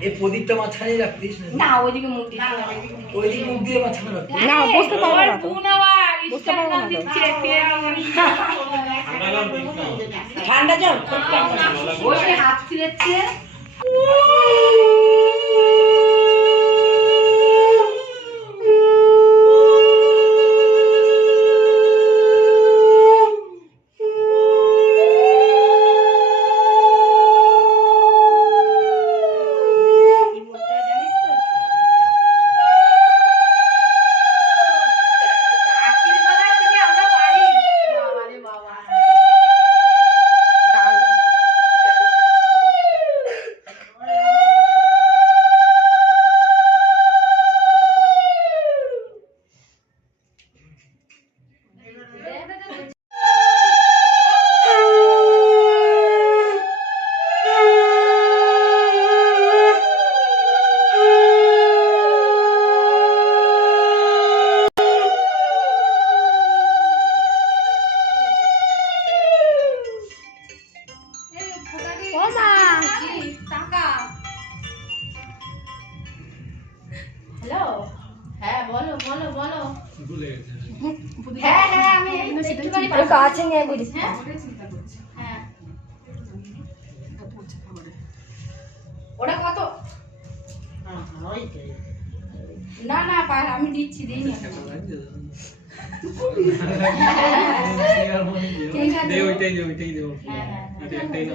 এ প্রদীপটা না মুখ দিয়ে ওইদিকে দিয়ে না পারব না পারব ঠান্ডা জল হাত ছিলেছে হ্যাঁ বলো বলো। বলো হ্যাঁ হ্যাঁ আমি একটুখানি কাছে নিয়ে বুঝি হ্যাঁ? হ্যাঁ। ওটা কত? না না পার আমি দিচ্ছি দিই না ঠিক আছে। দে ওইটাই দে ওইটাই দে একটাই না